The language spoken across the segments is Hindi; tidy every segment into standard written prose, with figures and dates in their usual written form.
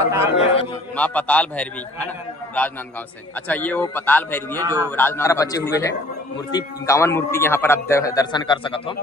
माँ पताल भैरवी है ना, राजनांदगांव से। अच्छा, ये वो पताल भैरवी है जो राजनांदगांव बचे हुए है। मूर्ति 51 मूर्ति यहाँ पर आप दर्शन कर सकते हो।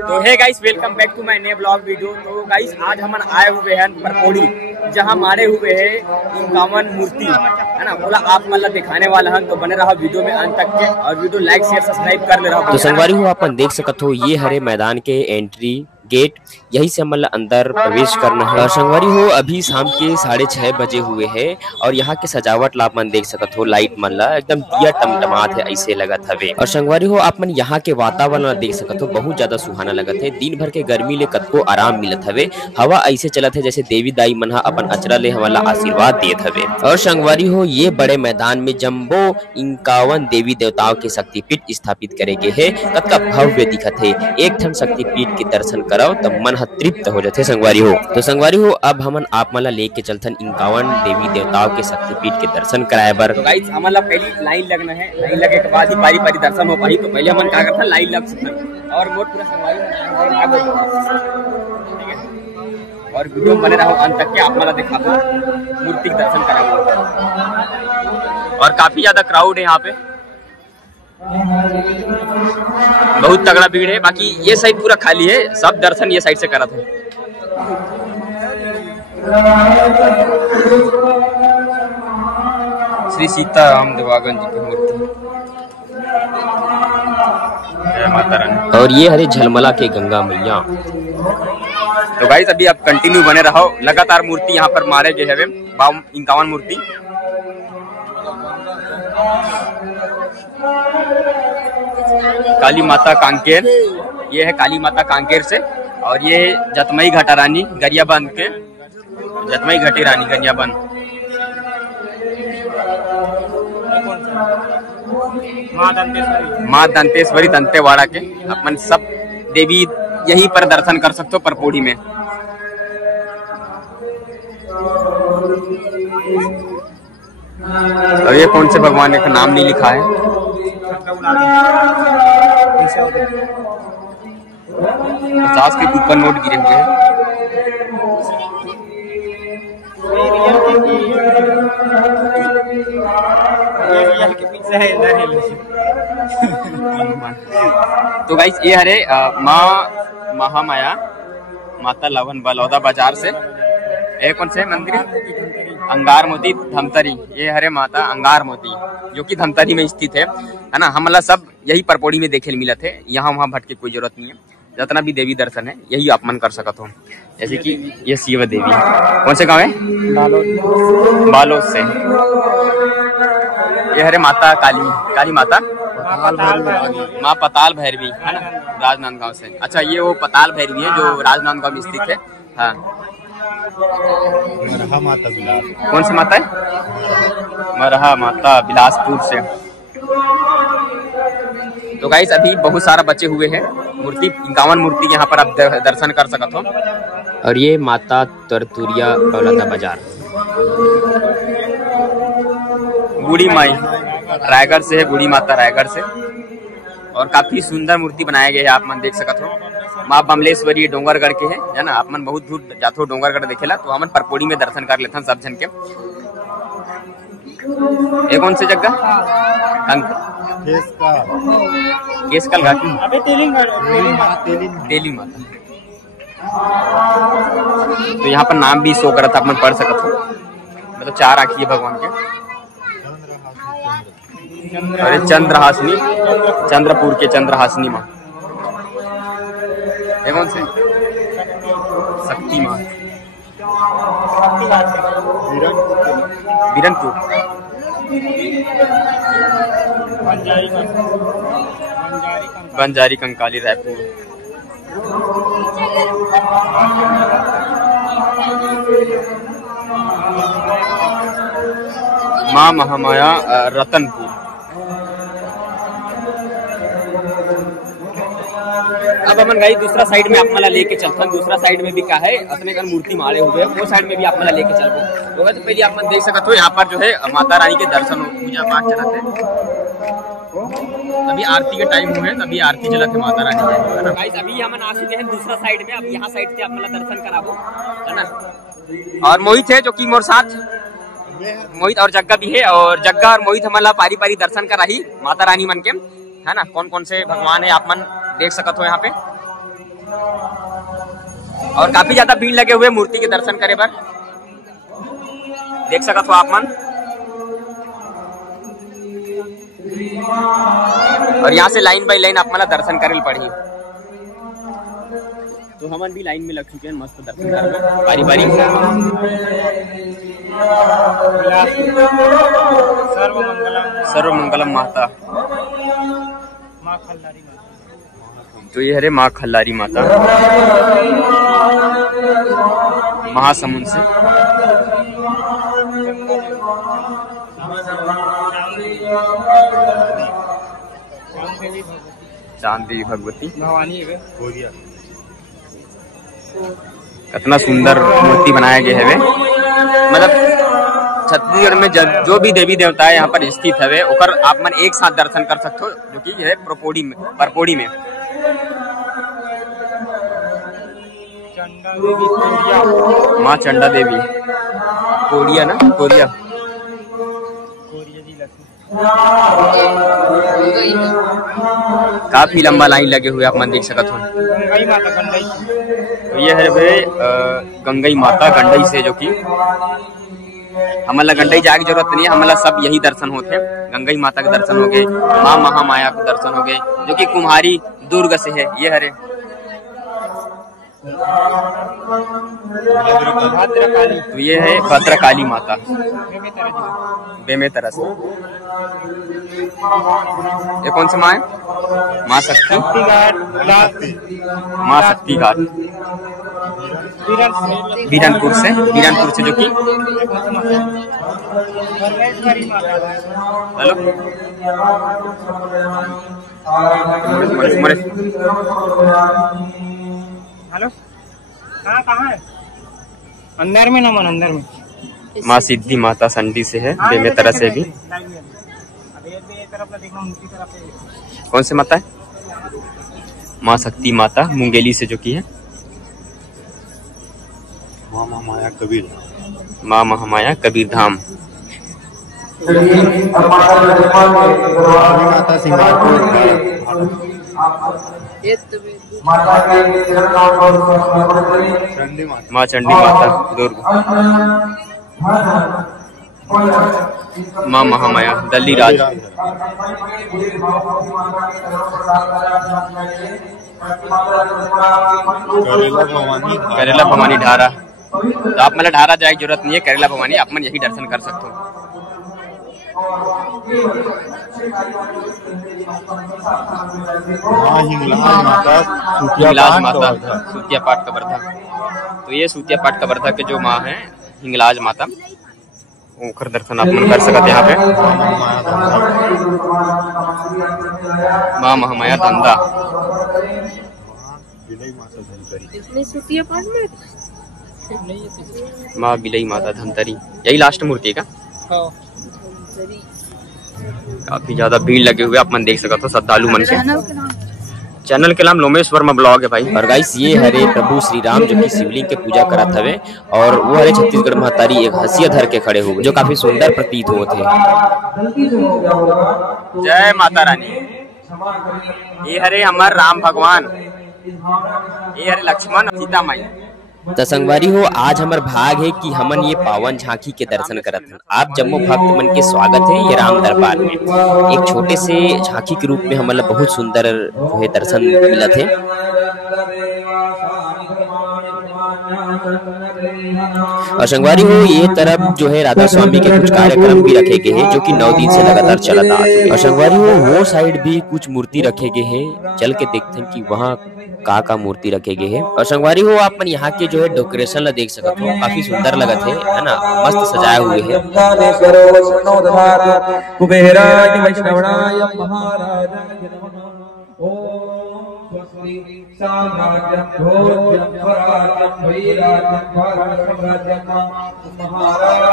तो hey guys, welcome back to my नए ब्लॉग वीडियो। तो गाइस, आज हम आए हुए हैं परपोड़ी, जहाँ मारे हुए है 51 मूर्ति है ना। बोला आप मतलब दिखाने वाला है, तो बने रहा वीडियो में अंत तक के, और वीडियो लाइक शेयर सब्सक्राइब कर ले रहा। तो संगवारी हो अपन देख सकते हो, ये हरे मैदान के एंट्री गेट, यही से मतलब अंदर प्रवेश करना है। और संगवारी हो अभी शाम के 6:30 बजे हुए हैं, और यहाँ के सजावट ला अपन देख सकते हो, लाइट मतलब एकदम दिया टमटमात है, ऐसे लगत हवे। और संगवारी हो अपन यहाँ के वातावरण देख सकते हो, बहुत ज्यादा सुहाना लगत है। दिन भर के गर्मी ले कतको आराम मिलत हवे, हवा ऐसे चलत है जैसे देवी दाई मन अपन अचरा ले हमला आशीर्वाद देत हवे। और संगवारी हो ये बड़े मैदान में जम्बो 51 देवी देवताओं के शक्तिपीठ स्थापित करे गए है। कतका भव्य दिखत है। एक ठन शक्तिपीठ के दर्शन तब मन तृप्त हो जाते संगवारी हो। तो संगवारी हो अब हमन आप मला लेके चलथन 51 देवी देवताओं के शक्तिपीठ के दर्शन कराए बर। तो गाइस, हमला पहली लाइन लगना है, लाइन लगे के बाद ही बारी बारी दर्शन हो पाई। तो पहले हमन का करथन, लाइन लग सकथन और मोट पूरा संगवारी ठीक है। और वीडियो में बने रहो अंत तक के, आप मला दिखा दो मूर्ति के दर्शन कराओ। और काफी ज्यादा क्राउड है यहाँ पे, बहुत तगड़ा भीड़ है। बाकी ये साइड पूरा खाली है, सब दर्शन ये साइड से करा था। श्री सीताराम देवागन जी की मूर्ति, जय माता रानी। और ये हरे झलमला के गंगा मैया। तो गाइस, अभी आप कंटिन्यू बने रहो, लगातार मूर्ति यहाँ पर मारे गए हैं 51 मूर्ति। काली माता कांकेर, ये है काली माता कांकेर से। और ये जतमई घटा रानी गरियाबंद के, जतमई घटी रानी गरियाबंद। माँ दंतेश्वरी दंतेवाड़ा के। अपन सब देवी यहीं पर दर्शन कर सकते हो परपोड़ी में। और ये कौन से भगवान का नाम नहीं लिखा है। 50 के कूपन नोट गिरे हुए हैं। तो गाइस, ये हरे माँ महामाया माता लवन बलौदा बाजार से। ये कौन से मंदिर है? अंगार मोती धमतरी। ये हरे माता अंगार मोती, जो कि धमतरी में स्थित है ना। हमला सब यही परपोड़ी में देखे मिलत है, यहाँ वहाँ भटके कोई जरूरत नहीं है। जितना भी देवी दर्शन है यही आप मन कर सकते हो। जैसे कि ये शिव देवी, कौन से गाँव है? बालोद से। ये हरे माता काली माता माँ पताल भैरवी है ना, राजनांदगांव से। अच्छा, ये वो पताल भैरवी है जो राजनांदगांव में स्थित है। हाँ, मरहा माता बिलास। कौन सी माता है? मरहा माता बिलासपुर से। तो गाइस, अभी बहुत सारा बचे हुए हैं मूर्ति, 51 मूर्ति यहाँ पर आप दर्शन कर सकते हो। और ये माता तरतुरिया बलौदा बाजार, बूढ़ी माई रायगढ़ से है, बूढ़ी माता रायगढ़ से। और काफी सुंदर मूर्ति बनाए गए हैं, आप मन देख सकते हो। माँ बमलेश्वरी डोंगरगढ़ के है ना। आप मन बहुत दूर जाते हो डोंगरगढ़ देखेला, तो हमन परपोड़ी में दर्शन कर लेते हैं सब जन के। ये कौन सी जगह? केसकल घाटी, तेली माता। तो यहाँ पर नाम भी शो करा था, आप मन पढ़ सकते हो। मतलब 4 आँखी है भगवान के। अरे चंद्रहासिनी, चंद्रपुर के चंद्रहासिनी माँ। ये कौन से? शक्ति माँ, बीरनपुर। बंजारी कंकाली रायपुर। माँ महामाया रतनपुर। अब अपन गाई दूसरा साइड में आप मला लेके चलता हूँ। दूसरा साइड में भी क्या है, अपने घर मूर्ति मारे हुए हैं, वो साइड में भी आप मला लेके चलते हो। तो पहले आप देख सकते हो, यहाँ पर जो है माता रानी के दर्शन पूजा पाठ चलाते हैं। अभी आरती के टाइम हुए तभी आरती जला के माता रानी है। गाइस अभी हम आ चुके हैं दूसरा साइड में, अब यहाँ साइड से आप मतलब दर्शन कराबो है ना। और मोहित है जो कि मोर साथ, मोहित और जग्गा भी है, और जग्गा और मोहित हमारा पारी पारी दर्शन कराही माता रानी मन के है ना। कौन कौन से भगवान है आप मन देख सकते हो यहाँ पे, और काफी ज्यादा भीड़ लगे हुए मूर्ति के दर्शन करे बर देख सकते हो आप मन। और यहाँ से लाइन बाय लाइन आप मतलब दर्शन करे पड़ी, तो हम भी लाइन में लग चुके हैं मस्त दर्शन करना बारी बारी। सर्व मंगलम माता, तो ये है माँ खल्लारी माता महासमुंद से। चांदी भगवती कितना सुंदर मूर्ति बनाया गया है। मतलब छत्तीसगढ़ में जो भी देवी देवता है यहाँ पर स्थित है ओकर आप मन एक साथ दर्शन कर सकते हो, जो कि है परपोड़ी में। माँ चंडा देवी कोरिया ना, कोरिया काफी लंबा लाइन लगे हुए आप मन देख सकते हो। तो ये है भाई गंगई माता गंडई से, जो कि हमारा गंडई जाने की जरूरत नहीं है, हमारा सब यही दर्शन होते हैं। गंगई माता के दर्शन हो गए, माँ महामाया के दर्शन हो गए जो कि कुम्हारी दुर्ग से है। ये हरे तो ये है भद्रकाली माता बेमेतरा से। ये कौन सा माँ है? माँ शक्ति, माँ शक्ति घाट बीरनपुर से जो कि हेलो हेलो कहाँ है? अंदर में ना मन, अंदर में। माँ सिद्धि माता संडी से है, बेमेतरा से भी। कौन से माता है? माँ शक्ति माता मुंगेली से, जो की है माँ महामाया कबीर धाम। माँ चंडी माता दुर्ग, माँ महामाया दल्ली राज, करेला भवानी ढारा। तो आप मतलब ढारा जाए की जरूरत नहीं है, करेला भवानी आप मन यही दर्शन कर सकते हो। हिंगलाज माता सूतिया पाट कबरधा। तो ये सूतिया पाट कबरधा के जो माँ है हिंगलाज माता, ओकर दर्शन आप मन कर सकते यहाँ पे। माँ महामाया धंधा, माँ बिलई माता धमतरी, यही लास्ट मूर्ति का। काफी ज्यादा भीड़ लगे हुए आप मन देख सकते हो श्रद्धालु मन के। चैनल के नाम लोमेश्वर में ब्लॉग है भाई। और गाइस ये हरे प्रभु श्री राम जो कि शिवलिंग के पूजा करत हवे, और वो हरे छत्तीसगढ़ महतारी एक हंसिया धर के खड़े हुए जो काफी सुंदर प्रतीत होते हैं। जय माता रानी। ये हरे हमार राम भगवान, ये हरे लक्ष्मण सीता माई। तो संगवारी हो, आज हमार भाग है कि हमन ये पावन झांकी के दर्शन करत हैं। आप जम्मो भक्त मन के स्वागत है ये राम दरबार में। एक छोटे से झांकी के रूप में हमन बहुत सुंदर जो है दर्शन मिलत है। और संगवारी हो, ये तरफ जो है राधा स्वामी के कुछ कार्यक्रम भी रखे गए हैं जो कि 9 दिन से लगातार चलता है। और संगवारी हो, वो साइड भी कुछ मूर्ति रखे गए हैं, चल के देखते हैं कि वहाँ का मूर्ति रखे गए हैं। और संगवारी हो, आप यहाँ के जो है डेकोरेशन ला देख सकते हो, काफी सुंदर लगत है ना, मस्त सजाए हुए है। कुबेराय वैष्णवाय महाराजाय नमः। ओम साम्राज्यं भोज्यं स्वराज्यं वैराज्यं भारतसाम्राज्यं महाराज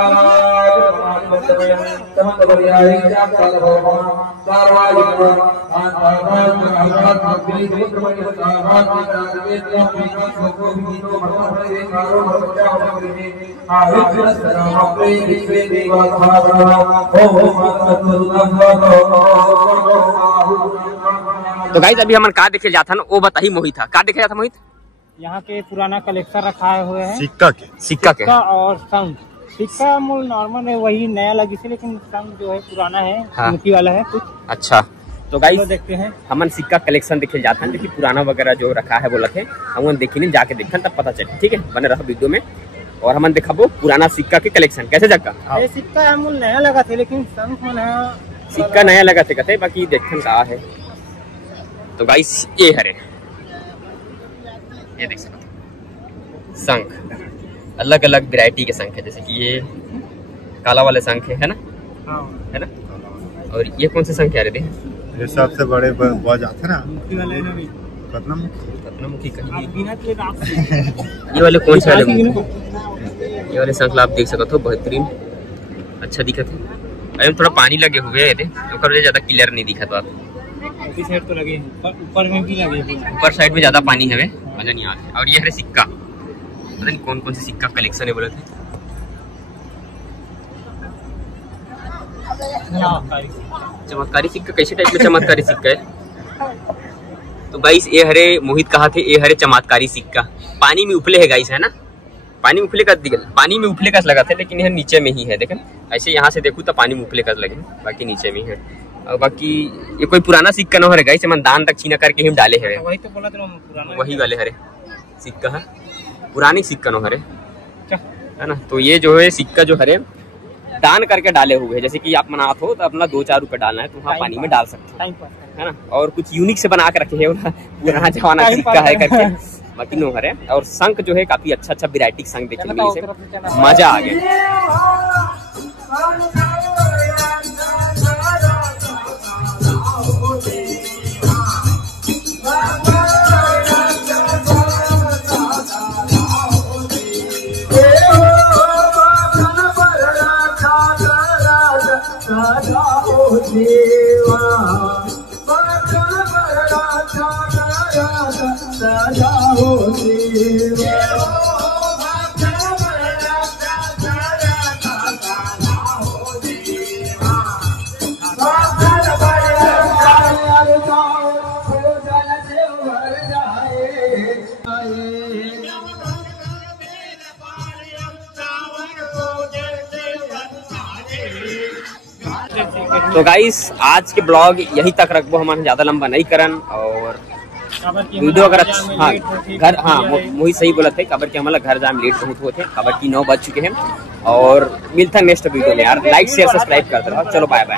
महाराजवयं समतवर्यायै चाक्तालभवः सार्वायुः तो गाइस अभी हमन का देखे जाथन वो बताही मोहित था का देखे जाथा मोहित। यहाँ के पुराना कलेक्शन रखाए हुए हैं सिक्का के और शंख। सिक्का मूल नॉर्मल है, वही नया लगी से, लेकिन शंख जो है पुराना है। हाँ। मुखी वाला है कुछ। अच्छा तो गाइस देखते हैं हमन सिक्का कलेक्शन देखे जाथन, जो कि पुराना वगैरह जो रखा है बोलत है हमन देखी जाके देखन तब पता चले। ठीक है बने रहा वीडियो में और हमन दिखाबो पुराना सिक्का के कलेक्शन कैसे जगह। ये सिक्का मूल नया लगा थे, लेकिन शंख मन सिक्का नया लगा थे कहते, बाकी देखन का है। तो गाइस ये हरे ये देख सकते शंख, अलग अलग वैरायटी के शंख है, जैसे कि ये काला वाले शंख है ना। हाँ। है ना। और ये कौन से शंख है? ये सबसे बड़े बाज आते ना पद्ममुखी कहीं ये वाले कौन से वाले ये वाले शंख आप देख सकते हो, बेहतरीन अच्छा दिखत है। अरे थोड़ा पानी लगे हुए है तो ज्यादा क्लियर नहीं दिखा। तो आप साइड तो लगे, ऊपर में भी लगे, ऊपर साइड में ज्यादा पानी है मजा नहीं आता। और ये है सिक्का, पता नहीं कौन कौन से सिक्का कलेक्शन है बोले थे। चमत्कारी सिक्का कैसे टाइप में चमत्कारी सिक्का है? तो गाइस ये हरे मोहित कहा थे ये हरे चमत्कारी सिक्का पानी में उफले है गाइस, है ना। पानी में उफले का पानी में उफले का लगा था, लेकिन यह नीचे में ही है। देखें ऐसे यहाँ से देखूँ तो पानी में उफले का लगे, बाकी नीचे में है। और बाकी ये कोई पुराना सिक्का न हो रहा है, दान दक्षिणा करके हम डाले है। वही तो बोला था पुराना, वही वाले हरे सिक्का है, पुरानी सिक्का न हरे, है ना। तो ये जो है सिक्का जो हरे दान करके डाले हुए हैं, जैसे कि आप मनात हो तो अपना 2-4 रुपए डालना है तो वहाँ पानी में डाल सकते हो, है ना। और कुछ यूनिक से बना के रखे है, पुराना जमाना सिक्का है करके, बाकी नो हरे। और शंख जो है काफी अच्छा वैरायटी शंख देखने में मिली से मजा आ गया। तो गाइस आज के ब्लॉग यही तक रखबो, हमारे ज्यादा लंबा नहीं करन। और वीडियो अगर अच्छा हाँ घर हाँ मोहित सही बोला थे, खबर के हमारा घर जाम लेट बहुत होते, खबर की 9 बज चुके हैं। और मिलता है नेक्स्ट वीडियो में यार, लाइक शेयर सब्सक्राइब करते रहो। चलो बाय बाय।